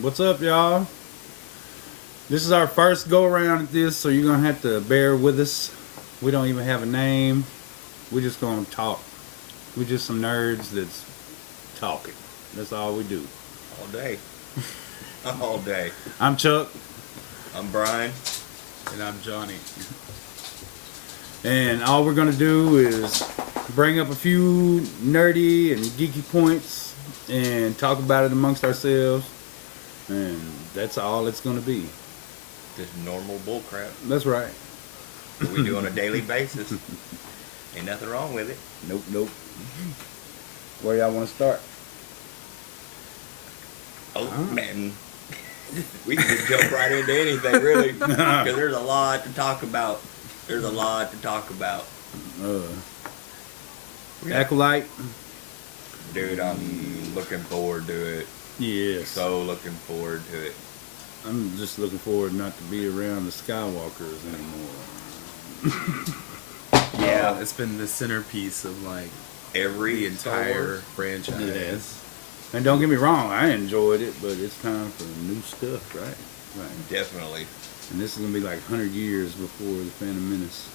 What's up, y'all? This is our first go around at this, so you're gonna have to bear with us. We don't even have a name. We're just gonna talk. We're just some nerds that's talking. That's all we do. All day. All day. I'm Chuck. I'm Brian. And I'm Johnny. And all we're gonna do is bring up a few nerdy and geeky points and talk about it amongst ourselves. And that's all it's gonna be. Just normal bullcrap. That's right. That we do on a daily basis. Ain't nothing wrong with it. Nope. Where y'all want to start? Oh, man. We can just jump right into anything, really. Because there's a lot to talk about. Acolyte. Dude, I'm looking forward to it. Yes. So looking forward to it. I'm just looking forward not to be around the Skywalkers anymore. Yeah, it's been the centerpiece of like Every the entire franchise. Yes. And don't get me wrong, I enjoyed it, but it's time for new stuff, right? Right. Definitely. And this is going to be like 100 years before the Phantom Menace.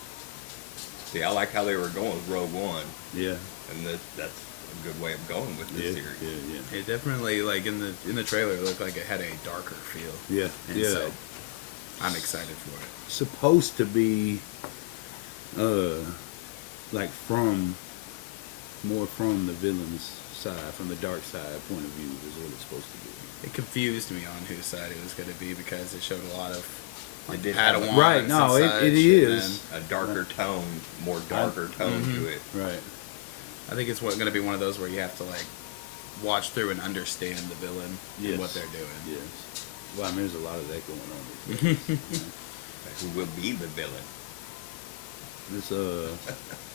See, I like how they were going with Rogue One. Yeah. And that's a good way of going with this series. Yeah. It definitely, like in the trailer, it looked like it had a darker feel. Yeah. And so I'm excited for it. Supposed to be like more from the villain's side, from the dark side point of view is what it's supposed to be. It confused me on whose side it was going to be because it showed a lot of like It did have Padawans. Right, no, and it such, is. A darker tone, more darker tone to it. Right. I think it's going to be one of those where you have to like watch through and understand the villain and what they're doing. Yes. Well, I mean, there's a lot of that going on. Who will be the villain?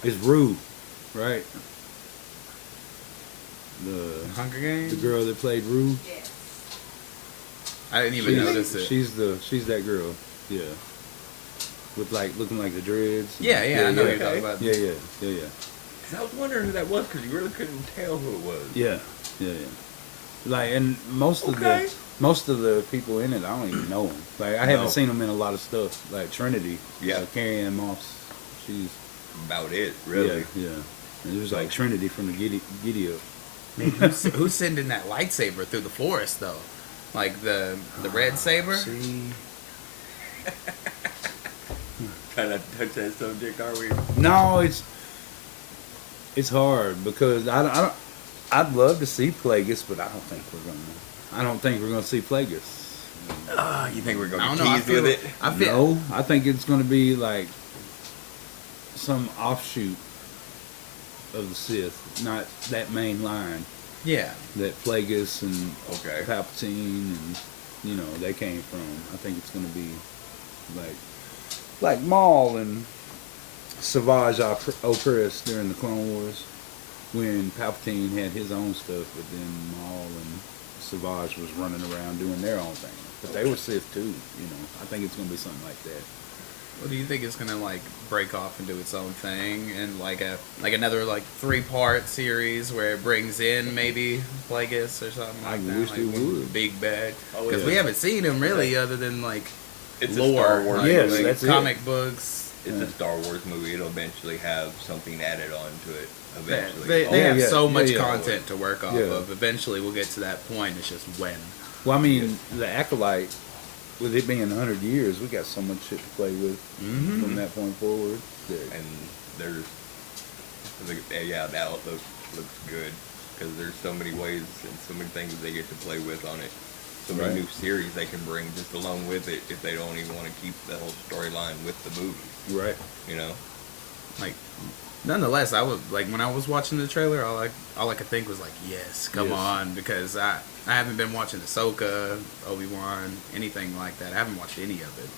It's Rue, right? The Hunger Games? the girl that played Rue. Yes. I didn't even notice it. She's that girl. Yeah. With like looking like the dreads. Yeah, I know what you're talking about. Yeah. Because I was wondering who that was because you really couldn't tell who it was. Yeah. Like, and most of the people in it, I don't even know them. Like, I haven't seen them in a lot of stuff. Like Trinity. Yeah. Carrie Ann Moss. She's About it, really. Yeah. And it was like Trinity from the Giddy Up. Man, who's sending that lightsaber through the forest though? Like the red saber? See. Trying not to touch that subject, are we? No, it's hard because I'd love to see Plagueis, but I don't think we're gonna see Plagueis. You think we're I going don't to know. tease with it? No, I think it's gonna be like some offshoot of the Sith, not that main line Yeah. that Plagueis and Okay. Palpatine and they came from. I think it's gonna be like Maul and Savage Opress during the Clone Wars when Palpatine had his own stuff, but then Maul and Savage was running around doing their own thing. But they were Sith too, I think it's gonna be something like that. What do you think is gonna like break off and do its own thing and like another like 3-part series where it brings in maybe Plagueis or something like that? wish like it would. Big bag. Oh, Because we haven't seen him really other than like It's a lore, Star Wars like, Yes, movie. that's it. comic books. It's a Star Wars movie. It'll eventually have something added on to it. Eventually. They have so much yeah. content to work off Yeah. of. Eventually we'll get to that point. It's just when. Well, I mean, the Acolyte, with it being 100 years, we got so much shit to play with from that point forward. And there's, that looks good because there's so many ways and so many things they get to play with on it. So many new series they can bring just along with it if they don't even want to keep the whole storyline with the movie. Right. Like, nonetheless, I was like when I was watching the trailer, all I could think was like, yes, come on, because I haven't been watching Ahsoka, Obi-Wan, anything like that. I haven't watched any of it,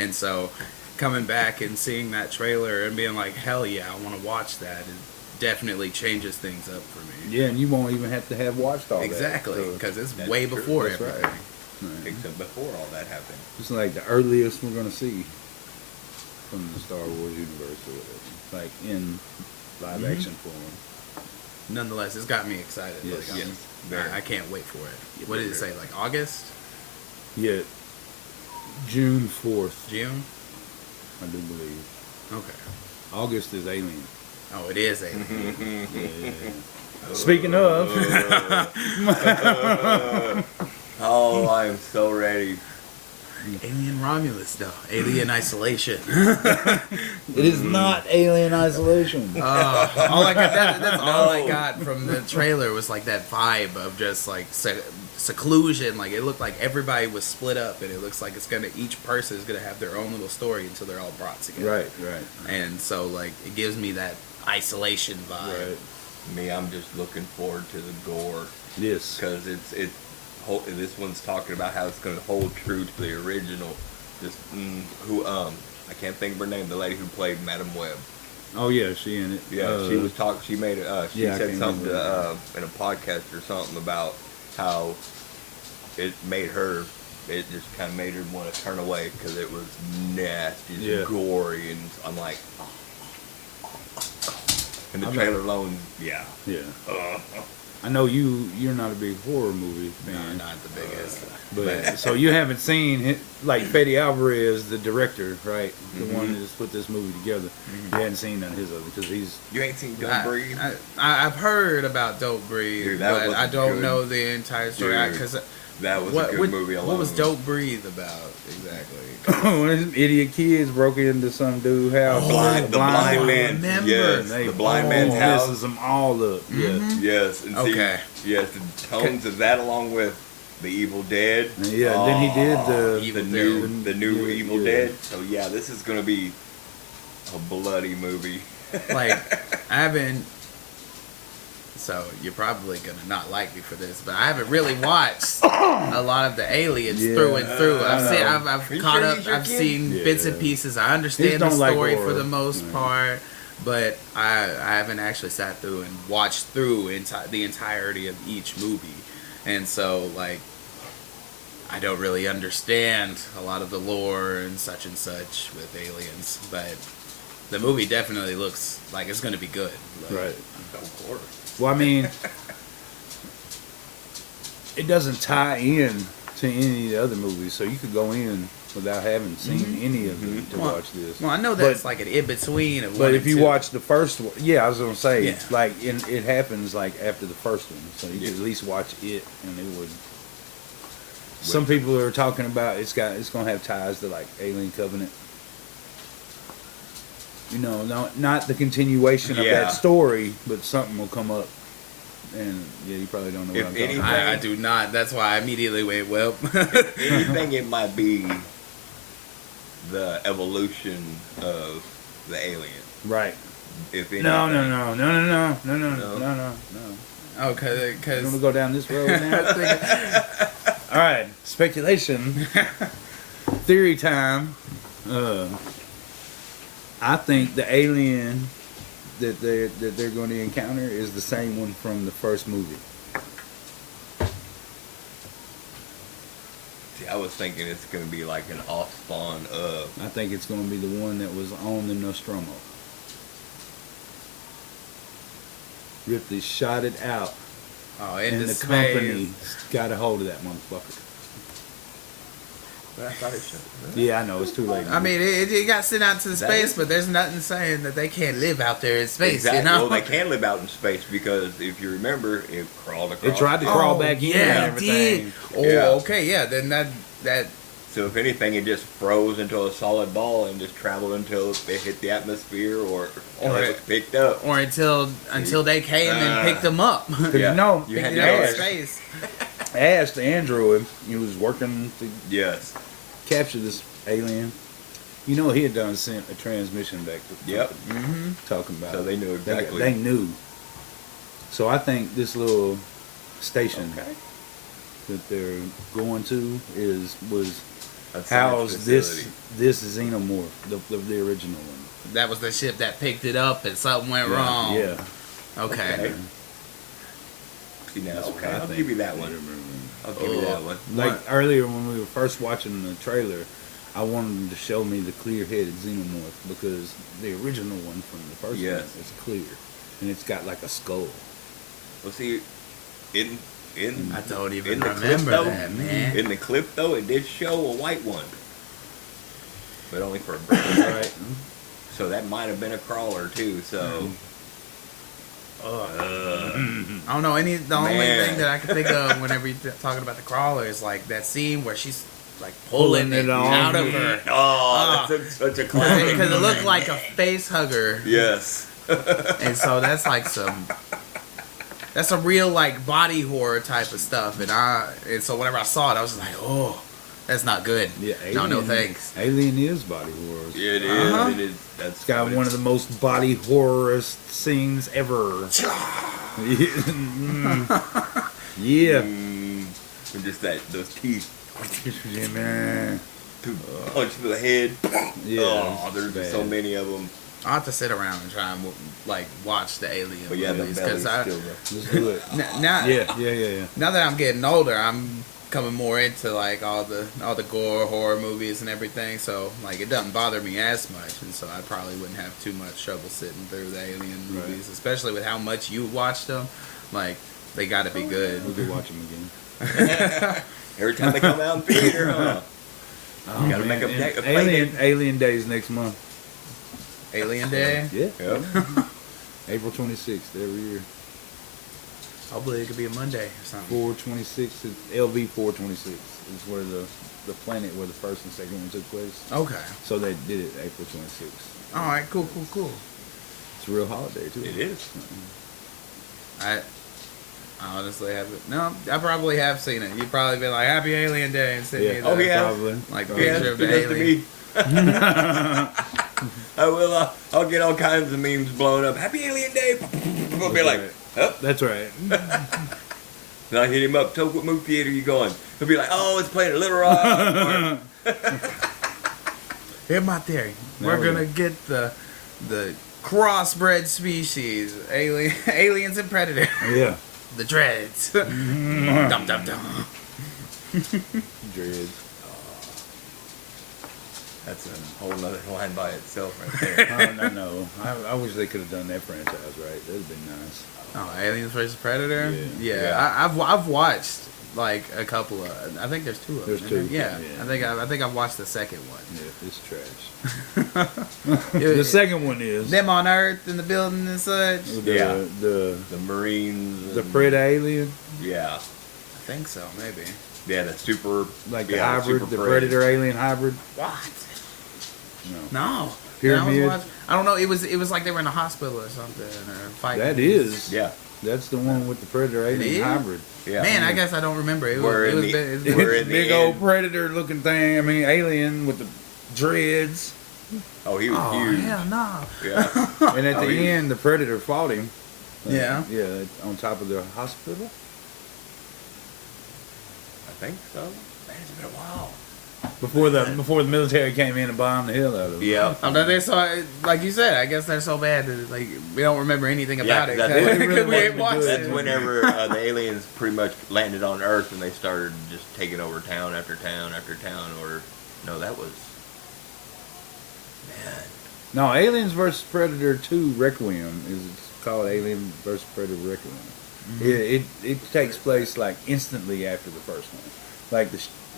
and so coming back and seeing that trailer and being like, hell yeah, I want to watch that. It definitely changes things up for me. Yeah, and you won't even have to have watched all Exactly, that. because it's That's way true. before That's everything. right. Except before all that happened. It's like the earliest we're going to see from the Star Wars universe or whatever. Like in live action form. Nonetheless, it's got me excited. Yes. Like, Very. I can't wait for it. Yeah, What did it very. say? Like August? Yeah, June 4th, June? I do believe. Okay. August is Alien. Oh, it is Alien. Yeah. Speaking of, Oh, I am so ready. Alien Romulus, though. Alien Isolation. it is not Alien Isolation. All I got, that's all I No. got from the trailer was like that vibe of just like seclusion. Like it looked like everybody was split up, and it looks like each person is gonna have their own little story until they're all brought together. Right. And so like it gives me that isolation vibe. Right. Me, I'm just looking forward to the gore Yes. because this one's talking about how it's going to hold true to the original. I can't think of her name. The lady who played Madam Web. Oh yeah, she in it. Yeah, she was talking. She made she yeah, I said can't something remember. in a podcast or something about how it made her. It just kind of made her want to turn away because it was nasty, Yeah. gory, and I'm like, and the I'm trailer alone, yeah. Yeah. I know you're not a big horror movie No, fan, not the biggest. but so you haven't seen it, like Fede Alvarez, the director, right? The one that just put this movie together. You hadn't seen none of his other because he's You ain't seen Don't Breathe? I've heard about Don't Breathe, Dude, that but was I don't good. know the entire story. Dude, Because That was a good movie alone. what was Don't Breathe about exactly? one of them idiot kids broke into some dude's house. The blind dude, man. remember. Yes, and they the blind man's messes house. them all up. Yeah. Yes, and Okay. yes, the tones of that along with the Evil Dead. And yeah, then he did the Evil the new yeah, Evil yeah. Dead. So yeah, this is gonna be a bloody movie. Like I haven't. So you're probably gonna not like me for this, but I haven't really watched a lot of the Aliens Yeah, through and through. I know. I've Are you caught sure up. he's your I've kid? seen Yeah. bits and pieces. I understand Just the don't like story for horror. the most Yeah. part, but I haven't actually sat through and watched through the entirety of each movie, and so like I don't really understand a lot of the lore and such with Aliens, but the movie definitely looks like it's gonna be good. Like, Right. Of course. Well, I mean, it doesn't tie in to any of the other movies, so you could go in without having seen any of them to Well- watch this. Well, I know that's like an in between of one But and if you two. watch the first one, yeah, I was gonna say, Yeah. like, it happens like after the first one, so you could at least watch it, and it would. Some people are talking about it's gonna have ties to like Alien Covenant. You know, not the continuation of Yeah. that story, but something will come up. And yeah, you probably don't know what If I'm talking anything- about. I do not. That's why I immediately went, well. Anything, it might be the evolution of the alien. Right. If anything. No. Oh, because You want to go down this road now? All right, speculation, theory time. I think the alien that they're going to encounter is the same one from the first movie. See, I was thinking it's going to be like an off spawn of. I think it's going to be the one that was on the Nostromo. Ripley shot it out, oh, and the space. company got a hold of that motherfucker. But I thought it should. Yeah, I know it's too late. I mean, it got sent out to the That space, is- but there's nothing saying that they can't live out there in space, Exactly. you know? Well, they can live out in space because if you remember, it crawled across. it tried to crawl Oh, back in yeah, and it did. everything. Oh, Yeah. okay, yeah. Then that So if anything, it just froze into a solid ball and just traveled until it hit the atmosphere or it was picked up. or until they came and picked them up. 'Cause Yeah. you know, You had Picked to it up in ask. space. asked the android, he was working to Yes. capture this alien. You know, he had done sent a transmission back to Yep. Mm-hmm. talking about. So they knew exactly. They knew. So I think this little station Okay. that they're going to was A science housed this facility. xenomorph, the original one. That was the ship that picked it up and something went wrong. Yeah. Okay. Okay. See now, That's what okay, I I'll think. give you that one. I'll give you that one. Like earlier when we were first watching the trailer, I wanted them to show me the clear-headed xenomorph because the original one from the first Yes. one is clear, and it's got like a skull. Well, see, in In I don't even in the clip, remember though, that, man. In the clip, though, it did show a white one, but only for a break. Right. So that might have been a crawler too. So. I don't know. The only Man. thing that I can think of whenever you're talking about the crawler is like that scene where she's like pulling it out of her. Oh, that's such a classic. Because it looked like a face hugger. Yes. And so that's like that's a real like body horror type of stuff. And so whenever I saw it, I was just like, oh, that's not good. Yeah, no thanks. Alien is body horror. Yeah, it is. Uh-huh. It is. That's It's got one of the most body horror scenes ever. Yeah. And just those teeth. Yeah, man. Punch to the head. Yeah, Oh, there's bad. so many of them. I'll have to sit around and try and like watch the Alien But yeah, the movies belly's because still there. Let's do it. now Yeah. now that I'm getting older, I'm coming more into like all the gore horror movies and everything. So like it doesn't bother me as much, and so I probably wouldn't have too much trouble sitting through the Alien movies, especially with how much you watched them. Like they got to be good. We'll be watching them again. Every time they come out in theater, huh? Oh, You gotta man. make a And play Alien Days next month. Alien Day. Yeah. Yep. April 26th every year. Hopefully it could be a Monday or something. 426 is LV 426 is where the planet where the first and second one took place. Okay. So they did it April 26th. All right. Cool. It's a real holiday too. It is. I honestly haven't. No, I probably have seen it. You'd probably be like, "Happy Alien Day," and send me Yeah. the Oh, yeah. Probably. like Probably. picture Yeah, of it the does to alien. me. I will. I'll get all kinds of memes blown up. Happy Alien Day. We'll be like, oh. That's right. Then I hit him up. Told what movie theater you going? He'll be like, oh, it's playing at Little Rock. Here's my theory. There We're we gonna go. get the crossbred species, aliens and predator, Yeah. the dreads. Mm-hmm. Dum dum dum. Dreads. That's a whole nother line by itself right there. I know. I wish they could have done that franchise right. That'd have been nice. Oh, Aliens versus Predator. Yeah. Yeah. I've watched like a couple of. I think there's two of them. There's two. Yeah. Yeah. I think I've watched the second one. Yeah, it's trash. Yeah. The second one is Them on Earth in the building and such. Yeah. The The Marines. the and- Pred alien, Yeah. I think so, maybe. Yeah, the super. like the yeah, hybrid, super the Pred. Predator alien hybrid. What? No. No. Pyramid? I don't know. It was like they were in a hospital or something or fighting. That is. Yeah. That's the one with the Predator It alien is? hybrid. Yeah. Man, I guess I don't remember. It We're was in big- the- We're in the Big end. old Predator looking thing. I mean, alien with the dreads. Oh, he was Oh huge. hell no! Yeah. And at Oh, the he- end, the Predator fought him. Yeah. Yeah, on top of the hospital. I think so. Man, it's been a while. Before the military came in and bombed the hell out of it. Yeah. I mean, they're so like you said. I guess they're so bad that like we don't remember anything about it that's because when- we ain't watched That's it. whenever the aliens pretty much landed on Earth and they started just taking over town after town after town. Or no, that was man. No, Aliens vs. Predator 2 Requiem is called Alien vs. Predator Requiem. Mm-hmm. Yeah, it takes place like instantly after the first one. Like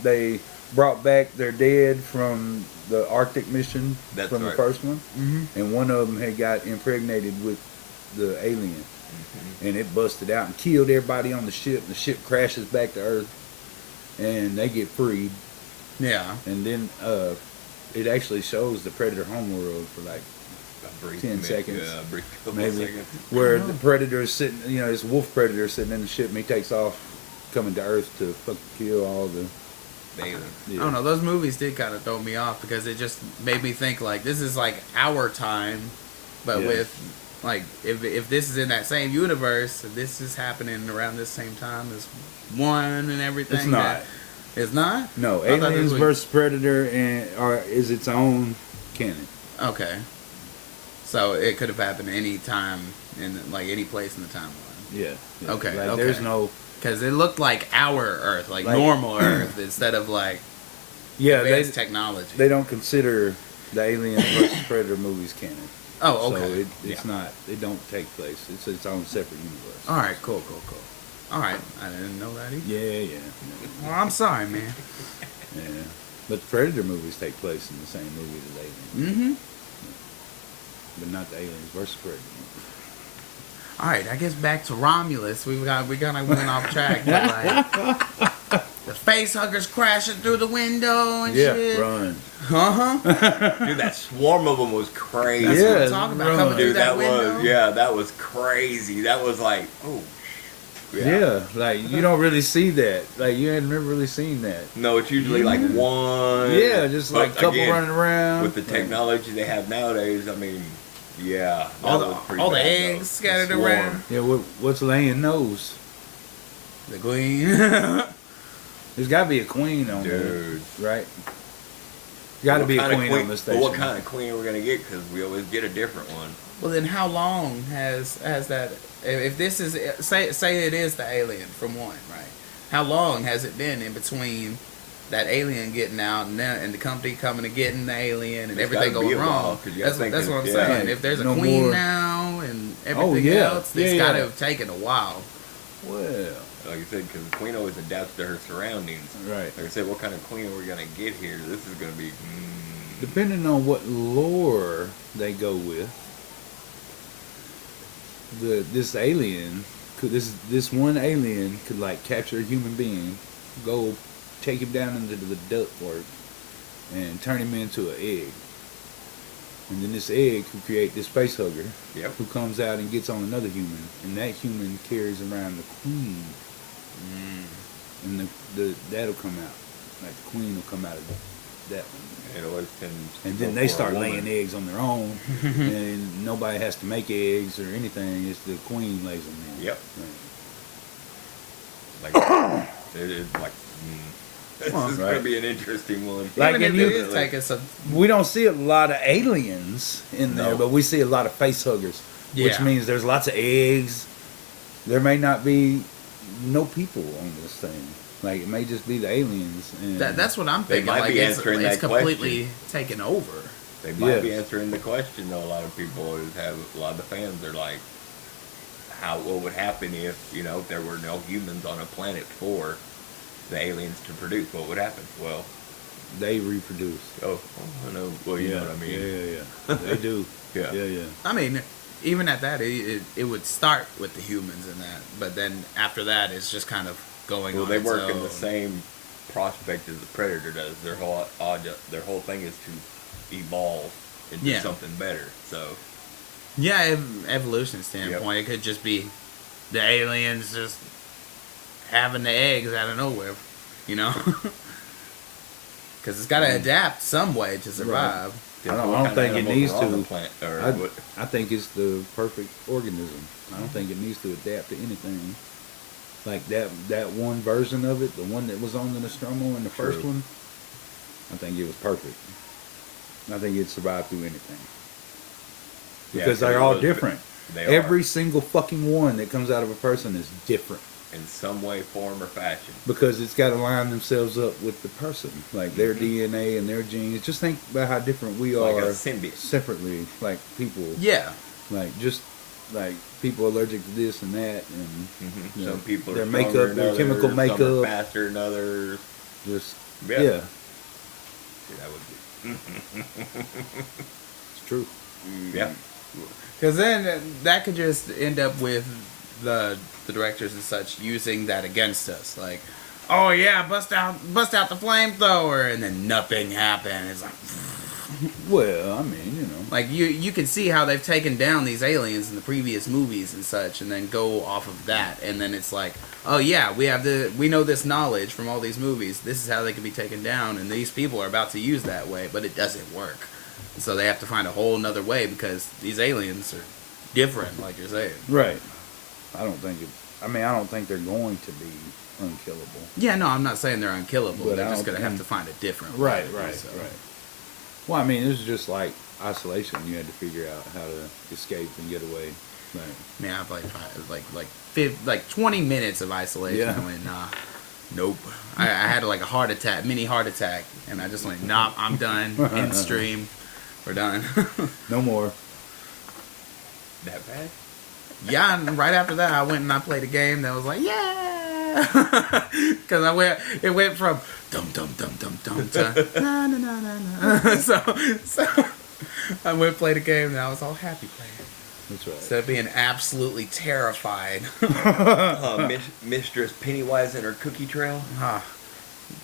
they brought back their dead from the Arctic mission That's from the right. first one, Mhm. and one of them had got impregnated with the alien, Mm-hmm. and it busted out and killed everybody on the ship. And the ship crashes back to Earth, and they get freed. Yeah. And then it actually shows the Predator homeworld for like A brief 10 minute, seconds. Yeah, a brief couple maybe, of seconds. where the Predator is sitting, this wolf Predator sitting in the ship, and he takes off coming to Earth to fucking kill all the. Aliens. Yeah. I don't know. Those movies did kind of throw me off because it just made me think like this is like our time, but Yeah. with like if this is in that same universe, if this is happening around this same time as one and everything. It's not. It's not. No, I thought Aliens this was- vs. Predator is its own canon. Okay. So it could have happened any time in like any place in the timeline. Yeah. Okay, Like, okay. There's no. Because it looked like our Earth, like Like- normal Earth, instead of like Yeah, advanced technology. they don't consider the Aliens vs. Predator movies canon. Oh, okay. So it's not. It don't take place. It's its own separate universe. All right, cool. All right, I didn't know that either. Yeah. Well, I'm sorry, man. Yeah. But the Predator movies take place in the same movie as Alien. Mm-hmm. But not the Aliens versus Predator. All right, I guess back to Romulus. We kind of went off track. But like, the face huggers crashing through the window and shit. Run. Dude, that swarm of them was crazy. That's what Yeah, I'm talking about. run. Coming through Dude, that that window. was that was crazy. That was like, oh, Yeah, like you don't really see that. Like you ain't never really seen that. No, it's usually like one. Yeah, just like a But couple again, running around. with the technology they have nowadays. I mean, yeah, that All was pretty the bad, eggs though. scattered The swarm. around. Yeah, what's laying nose? The queen. There's got to be a queen on there, Dude. right? Got to What be a kind of queen on this station. But what kind of queen are we gonna get? Because we always get a different one. Well, then how long has that? If this is say it is the alien from one, right? How long has it been in between that alien getting out and the company coming and getting the alien and It's everything gotta be going a while, wrong? 'cause you gotta think That's what I'm yeah. saying. If there's a No queen more. now and everything yeah. else, Yeah, it's got to yeah. have taken a while. Well, Like I said, because the queen always adapts to her surroundings. right. Like I said, what kind of queen are we gonna get here? This is gonna be. Depending on what lore they go with, this alien could this one alien could like capture a human being, go take him down into the ductwork, and turn him into an egg. And then this egg could create this face hugger Yep. who comes out and gets on another human, and that human carries around the queen, and that'll come out. Like the queen will come out of that one. It always tends. to And go then they for a start woman. laying eggs on their own, and nobody has to make eggs or anything. It's the queen lays them in. Yep. Right. Like it is like. This Well, is right. gonna be an interesting one. Like, Even if and it you- is taking some. We don't see a lot of aliens in there, No. but we see a lot of face huggers, which Yeah. means there's lots of eggs. There may not be no people on this thing. Like it may just be the aliens. And That's what I'm They thinking. might Like be it's answering that completely taken over. They might be Yes. answering the question though. A lot of people have a lot of the fans are like, what would happen if if there were no humans on a planet for the aliens to produce? What would happen? Well, they reproduce. I know. Well, you know what I mean. Yeah. They do. Yeah. Yeah. I mean, even at that, it would start with the humans and that, but then after that, it's just kind of going Well, on. they its work in own. the same prospect as the Predator does. Their whole thing is to evolve into Yeah. something better. So Yeah, evolution standpoint, it could just be the aliens just having the eggs out of nowhere, because it's got to adapt some way to survive. I don't what kind of think it animals needs are on to. the planet, or I, what? I think it's the perfect organism. I don't think it needs to adapt to anything. Like that one version of it, the one that was on the Nostromo in the first True. one, I think it was perfect. I think it survived through anything. Yeah, Because they're all it was- different. They Every are, single fucking one that comes out of a person is different. in some way, form, or fashion. Because it's got to line themselves up with the person. Like their Mhm. DNA and their genes. Just think about how different we Like are a symbiote. separately. Like people. Yeah, Like just like people allergic to this and that, and Mm-hmm. you know, Some people their are makeup, stronger than their chemical others, some are makeup, faster than others. just Yeah. yeah, See, that would it's true. be. Yeah. because then that could just end up with the directors and such using that against us. Like, oh yeah, bust out the flamethrower, and then nothing happened. It's like. Well, I mean, you know, Like you can see how they've taken down these aliens in the previous movies and such, and then go off of that, and then it's like, oh yeah, we know this knowledge from all these movies. This is how they can be taken down, and these people are about to use that way, but it doesn't work. So they have to find a whole nother way because these aliens are different, like you're saying. right? I don't think they're going to be unkillable. Yeah, no, I'm not saying they're unkillable. But They're I just don't gonna have think- to find a different Right. way. So. Well, I mean, it was just like isolation. You had to figure out how to escape and get away. Right. Yeah, I've like 20 minutes of isolation. Yeah. I went, nah, nope. I had like a mini heart attack, and I just went, nah, I'm done. End stream, we're done. No more. That bad? Yeah, and right after that, I went and I played a game that was like, yeah, because it went from dum dum dum dum dum to na na na na na. So I went and played a game and I was all happy playing. That's right. Instead of being absolutely terrified. Mistress Pennywise and her cookie trail.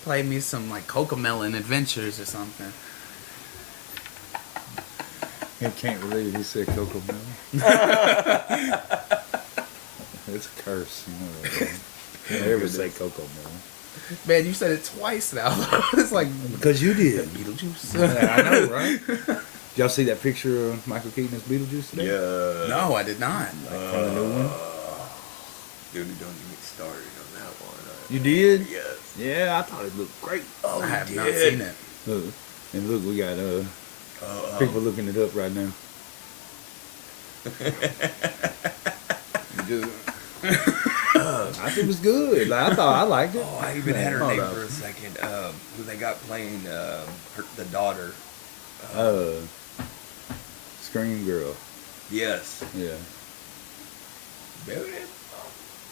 Played me some like Cocomelon Adventures or something. I can't believe he said Coco Melon. It's a curse. You never say Coco Melon. Man, you said it twice now. It's like Because you did. Beetlejuice. I know, right? Did y'all see that picture of Michael Keaton as Beetlejuice today? Yeah. No, I did not. Like from the new one? Dude, don't get me started on that one. You did? Yes. Yeah, I thought it looked great. Oh, I have you not did? seen it. Look, and look, we got people looking it up right now. I think it was good. Like, I thought I liked it. Oh, I even had her Hold name up. for a second. Who they got playing the daughter. Scream Girl. Yes. Yeah. Dude,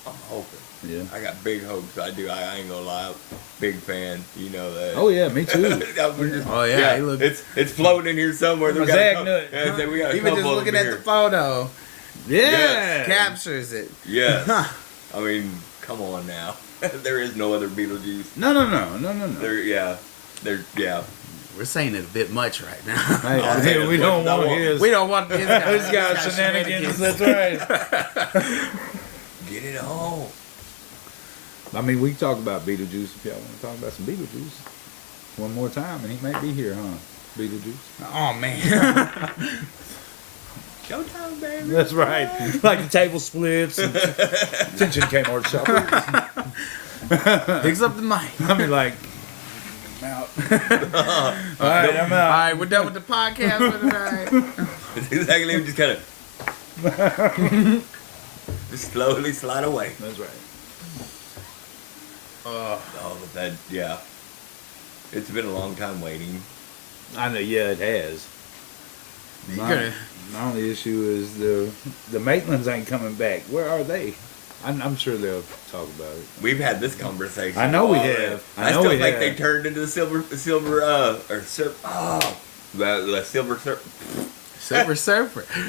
I'm hoping. Yeah. I got big hopes. I do. I ain't gonna lie. Big fan. You know that. Oh yeah, me too. Oh yeah, he looked. it's floating in here somewhere. My We got a Zag couple- nut. yeah, so we got a Even just couple of looking them at the here. photo Yeah. Yes. captures it. Yes. I mean, come on now. There is no other Beetlejuice. No. Yeah. We're saying it a bit much right now. Hey, I'll hey, take we it. don't No, want no. his. We don't want his This guy's shenanigans. That's right. Get it on. I mean, we can talk about Beetlejuice if y'all want to talk about some Beetlejuice one more time, and he might be here, huh? Beetlejuice. Oh man. Showtime, baby. That's right. Like the table splits. And attention, Kmart shoppers. Picks up the mic. I mean, like, I'm out. All right, I'm All out. right, we're done with the podcast for tonight. It's exactly. Just kind of just slowly slide away. That's right. Oh, but that, yeah. It's been a long time waiting. I know. Yeah, it has. My only issue is the Maitlands ain't coming back. Where are they? I'm sure they'll talk about it. We've had this conversation. I know we already. have. I know still we think have. they turned into the silver the silver Surfer.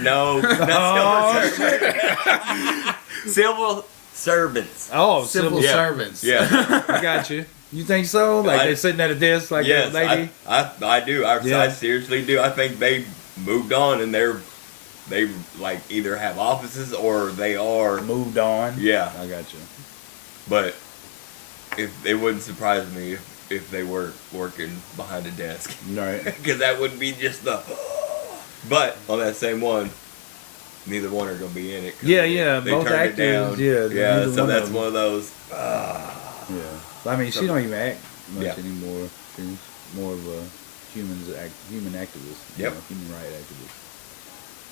No, not silver surfer. Silver servants. Oh, Civil Yeah. servants. Yeah. I got you. You think so? Like they're sitting at a desk like Yes, that lady? I do. I Yeah. seriously do. I think they moved on and they like either have offices or they are. Moved on. Yeah. I got you. But if it wouldn't surprise me if they were working behind a desk, Right. because that would be just the. But on that same one, neither one are gonna be in it. 'cause Yeah. They Both turned actors. it down. Yeah. neither So one that's of them. one of those. Yeah. I mean, she don't even act much Yeah. anymore. She's more of a human activist. Yep. Human rights activist.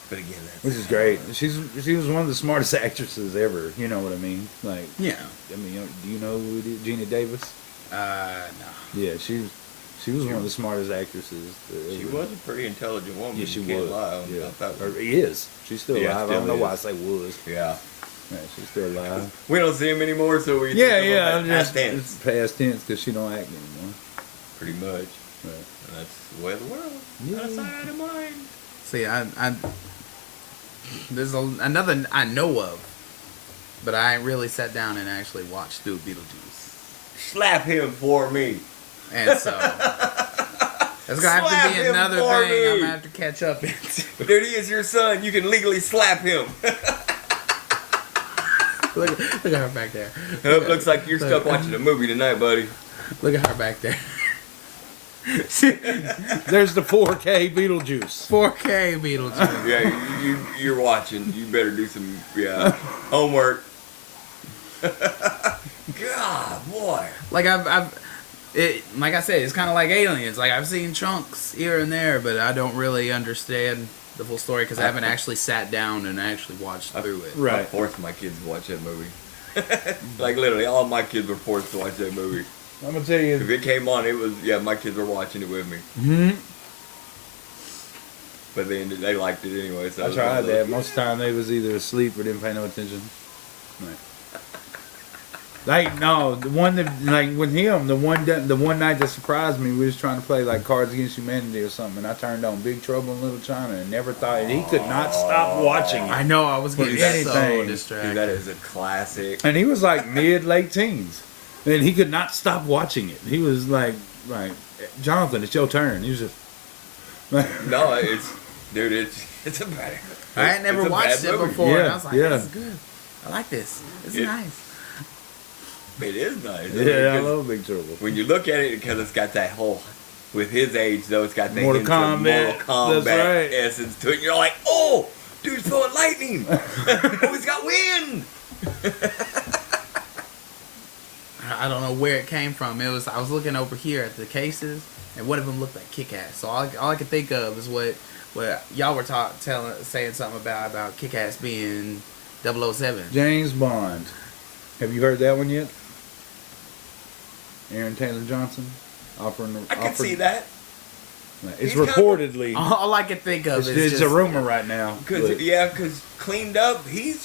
But again, that's Which is great. She was one of the smartest actresses ever. You know what I mean? Like, Yeah. I mean, do you know who it is? Gina Davis? No. Yeah, she was one of the smartest actresses. She ever. was a pretty intelligent woman. Yeah, she you can't was. lie Yeah. about that. Or is. She's still Yeah, alive. I still don't know why I is. say was. Yeah. Yeah, she's still alive. We don't see him anymore, so we Yeah. I'm past just tense. it's past tense because she don't act anymore. Pretty much. Right. And that's the way of the world. Yeah. Outside of mind. See, I there's another I know of, but I ain't really sat down and actually watched through Beetlejuice, Slap him for me. and so that's gonna have Slap to be him another for thing me. I'm gonna have to catch up into. But there he is, your son. You can legally slap him. Look at her back there. It looks like you're stuck watching a movie tonight, buddy. Look at her back there. There's the 4K Beetlejuice. 4K Beetlejuice. Yeah, you're watching. You better do some homework. God, boy. Like like I said, it's kind of like Aliens. Like I've seen chunks here and there, but I don't really understand the full story because I haven't actually sat down and actually watched through it. I Right. forced my kids to watch that movie. Like literally, all my kids were forced to watch that movie. I'm gonna tell you. If it came on, it was my kids were watching it with me. Hmm. but they liked it anyway. So I tried that. Most of the time they was either asleep or didn't pay no attention. Like no, the one that like with him, the one night that surprised me, we was trying to play like Cards Against Humanity or something, and I turned on Big Trouble in Little China and never thought he could not stop watching it. I know, I was getting so anything. distracted. Dude, that is a classic. And he was like late teens, and he could not stop watching it. He was like Jonathan, it's your turn. He was just No, it's a bad. I had never it's a watched bad it movie. before, and I was like, Yeah. this is good. I like this. It's nice. It is nice. yeah, I love Big Trouble. When you look at it, because it's got that whole, with his age though, it's got that Mortal hints of Kombat. Mortal Kombat That's right. essence to it. And you're like, oh, dude's throwing lightning. Oh, he's got wind. I don't know where it came from. I was looking over here at the cases, and one of them looked like Kick-Ass. So all I could think of is what y'all were saying something about Kick-Ass being 007. James Bond. Have you heard that one yet? Aaron Taylor Johnson offering. I can see that. It's He's reportedly. All I could think of It's is a rumor right now. Because cleaned up, he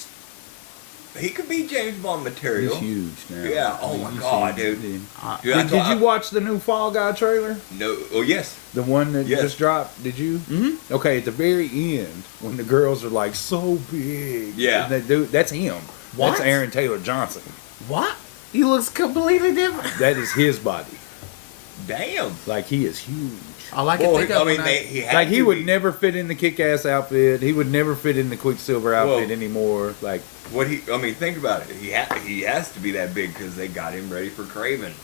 could be James Bond material. He's huge now. Yeah. Oh my He's God, huge. dude. Did you watch the new Fall Guy trailer? No. Oh yes. The one that Yes. just dropped? Did you? Mm-hmm. Okay, at the very end, when the girls are like so big. Yeah. and that dude, that's him. What? That's Aaron Taylor Johnson. What? He looks completely different. That is his body. Damn. Like he is huge. All I could think of. he had Like he to would be- never fit in the Kick-Ass outfit. He would never fit in the Quicksilver outfit Well, anymore. Like think about it. He has to be that big because they got him ready for Craven.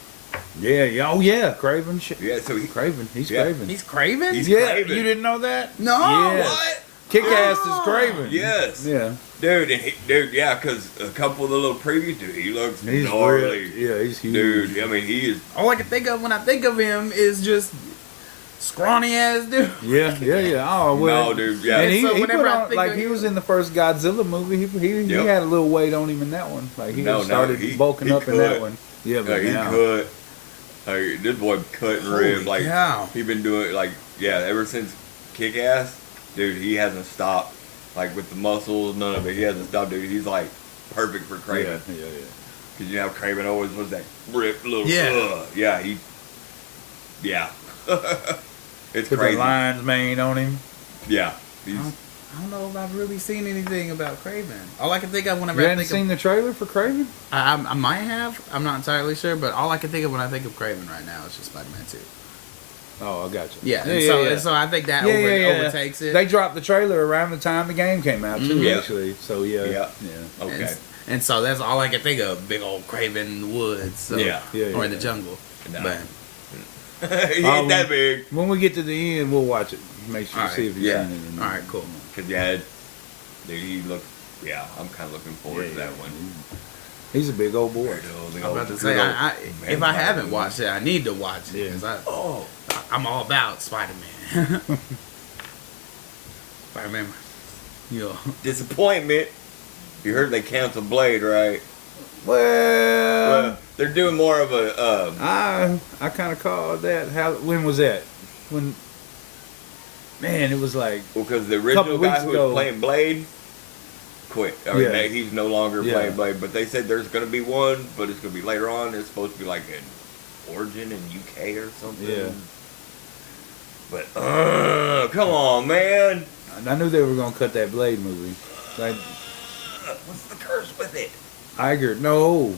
yeah, oh yeah, Craven. Yeah. So Craven. He's Yeah. Craven. He's Craven? He's yeah, Craven. you didn't know that? No. Yes. What? Kick-Ass is Oh. Craven. Yes. Yeah. Dude, yeah, because a couple of the little previews, dude, he looks He's gnarly. ripped. Yeah, he's huge. Dude, I mean, he is. All I can think of when I think of him is just scrawny ass dude. Yeah. Oh well. No, dude, yeah. And he, So he whenever put I on, think like of he him- was in the first Godzilla movie. He Yep. had a little weight on him in that one. Like he started bulking he up in that cut. one. Yeah, but He now, cut. Like, this boy cut and Holy rib. Like cow. he been doing ever since Kick Ass, dude. He hasn't stopped. Like with the muscles, none of it. He hasn't stopped, dude. He's like perfect for Craven. Yeah. Cause you know how Craven always was that ripped little. Yeah. Yeah. It's Put crazy. the lion's mane on him. Yeah. He's, I don't know if I've really seen anything about Craven. All I can think of whenever You I hadn't think seen the trailer for Craven? I might have. I'm not entirely sure, but all I can think of when I think of Craven right now is just Spider-Man 2. Oh, I got you. Yeah, and so I think that overtakes it. They dropped the trailer around the time the game came out too, Yeah. actually. So yeah. okay. And so that's all I can think of. Big old Craven in the woods. So, Yeah. Or in the jungle. No. But He ain't that big. When we get to the end, we'll watch it. Make sure All to see right. if you've Yeah. seen it. Or not. all right, cool. Cause dude, he looked. Yeah, I'm kind of looking forward to that one. He's a big old boy. I'm about to say, if I haven't watched it, I need to watch it because I'm all about Spider-Man. Spider-Man, Disappointment. You heard they canceled Blade, right? Well, They're doing more of a. I kind of called that. When was that? When? Man, it was like Because the original Couple guy weeks who ago. was playing Blade quit. I mean, Yeah. he's no longer Yeah. playing Blade. But they said there's going to be one, but it's going to be later on. It's supposed to be like an origin in UK or something. Yeah. But come on, man. I knew they were gonna cut that Blade movie. Like What's the curse with it? Iger, no,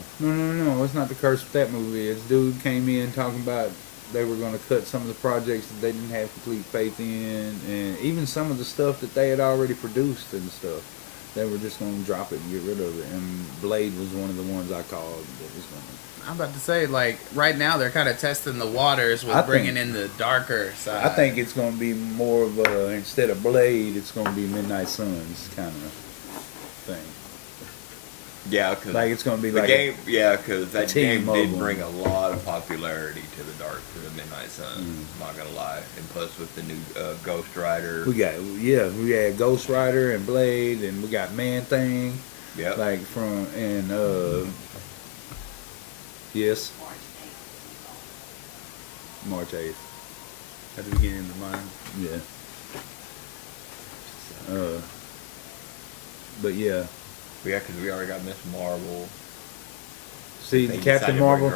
it's not the curse with that movie. This dude came in talking about they were going to cut some of the projects that they didn't have complete faith in, and even some of the stuff that they had already produced and stuff. They were just going to drop it and get rid of it. And Blade was one of the ones I called that was going to. I'm about to say, like, right now they're kind of testing the waters with bringing in the darker side. I think it's going to be more of a, instead of Blade, it's going to be Midnight Suns kind of thing. Yeah, because Like it's going to be the like game. Yeah, because that team game did mobile. bring a lot of popularity to the Midnight Suns. Not gonna lie, and plus with the new Ghost Rider. we had Ghost Rider and Blade, and we got Man Thing. Yep. Like from yes, March 8th. at the beginning of the month. Yeah. But yeah, Yeah, because we already got Miss Marvel. see They Captain decided to bring Marvel. her